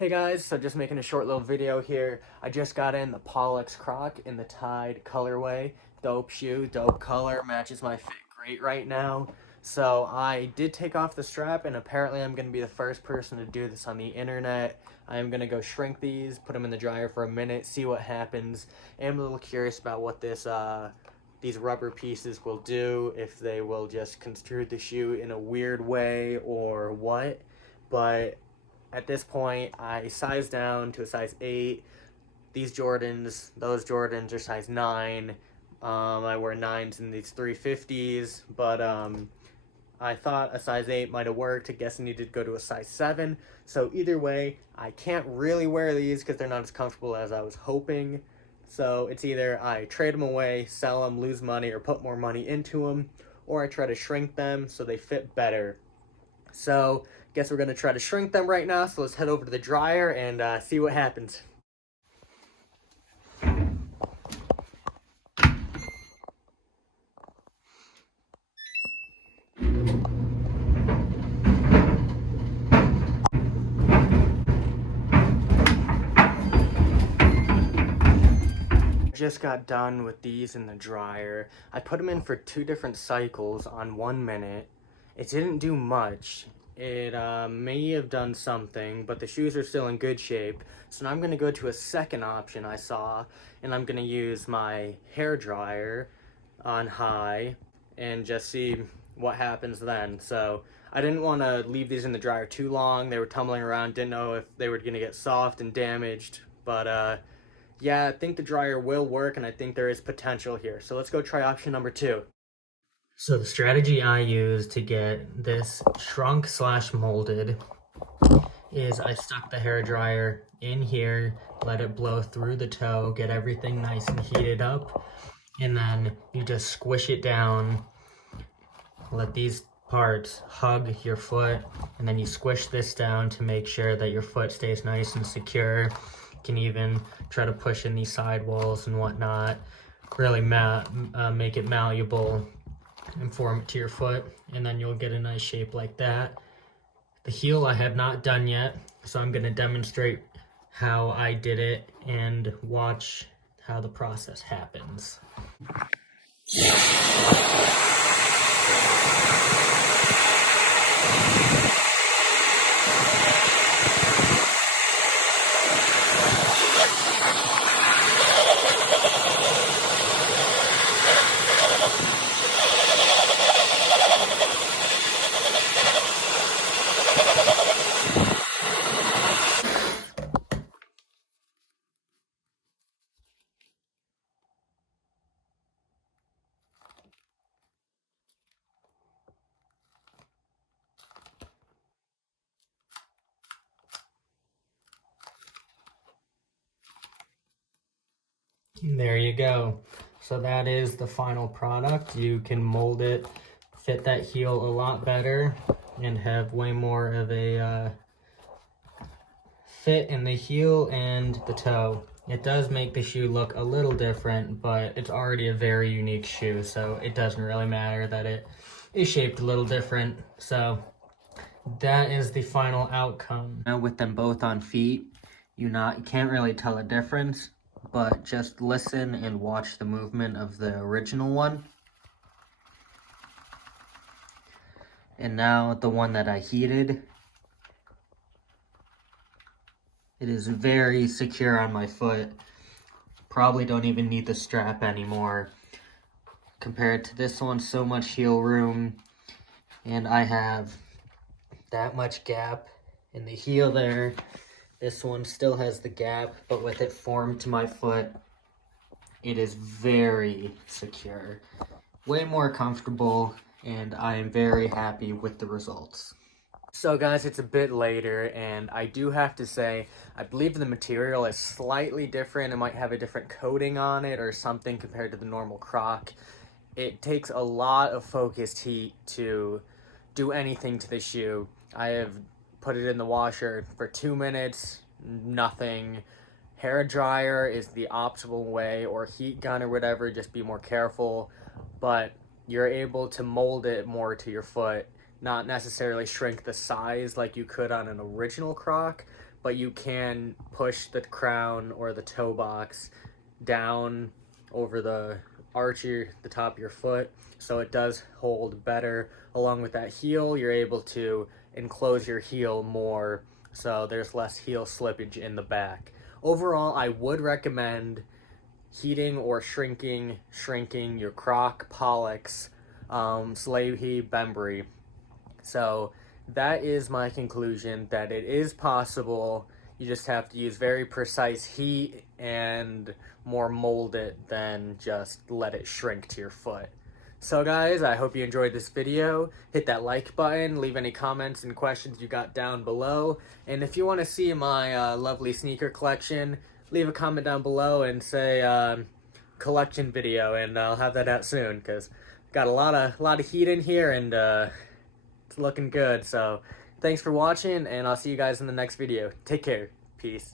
Hey guys, so just making a short little video here. I just got in the Pollex Croc in the Tide colorway. Dope shoe, dope color, matches my fit great right now. So I did take off the strap, and apparently I'm going to be the first person to do this on the internet. I'm going to go shrink these, put them in the dryer for a minute, see what happens. I'm a little curious about what these rubber pieces will do, if they will just construe the shoe in a weird way or what. But at this point, I sized down to a size 8. Those Jordans are size 9. I wear 9s in these 350s, but I thought a size 8 might have worked. I guess I needed to go to a size 7. So either way, I can't really wear these because they're not as comfortable as I was hoping. So it's either I trade them away, sell them, lose money, or put more money into them, or I try to shrink them so they fit better. So guess we're going to try to shrink them right now. So let's head over to the dryer and see what happens. Just got done with these in the dryer. I put them in for 2 different cycles on 1 minute. It didn't do much. It may have done something, but the shoes are still in good shape. So now I'm going to go to a second option I saw, and I'm going to use my hair dryer on high and just see what happens then. So I didn't want to leave these in the dryer too long. They were tumbling around, didn't know if they were going to get soft and damaged, but yeah, I think the dryer will work, and I think there is potential here. So let's go try option number 2. So the strategy I use to get this shrunk / molded is I stuck the hair dryer in here, let it blow through the toe, get everything nice and heated up, and then you just squish it down, let these parts hug your foot, and then you squish this down to make sure that your foot stays nice and secure. You can even try to push in these sidewalls and whatnot, really make it malleable and form it to your foot, and then you'll get a nice shape like that. The heel I have not done yet, so I'm going to demonstrate how I did it and watch how the process happens. There you go. So that is the final product. You can mold it, fit that heel a lot better, and have way more of a fit in the heel and the toe. It does make the shoe look a little different, but it's already a very unique shoe, so it doesn't really matter that it is shaped a little different. So that is the final outcome. Now with them both on feet, you can't really tell a difference, but just listen and watch the movement of the original one. And now the one that I heated, it is very secure on my foot. Probably don't even need the strap anymore. Compared to this one, so much heel room, and I have that much gap in the heel there. This one still has the gap, but with it formed to my foot, it is very secure. Way more comfortable, and I am very happy with the results. So guys, it's a bit later, and I do have to say, I believe the material is slightly different. It might have a different coating on it or something compared to the normal Croc. It takes a lot of focused heat to do anything to the shoe. I have put it in the washer for 2 minutes, nothing. Hair dryer is the optimal way, or heat gun or whatever, just be more careful. But you're able to mold it more to your foot, not necessarily shrink the size like you could on an original Croc, but you can push the crown or the toe box down over the arch of the top of your foot, so it does hold better. Along with that heel, you're able to enclose your heel more, so there's less heel slippage in the back. Overall, I would recommend heating or shrinking your Croc Pollex Salehe Bembury. So that is my conclusion, that it is possible. You just have to use very precise heat and more mold it than just let it shrink to your foot. So guys, I hope you enjoyed this video. Hit that like button, leave any comments and questions you got down below. And if you want to see my lovely sneaker collection, leave a comment down below and say collection video, and I'll have that out soon, because got a lot of heat in here, and it's looking good. So thanks for watching, and I'll see you guys in the next video. Take care. Peace.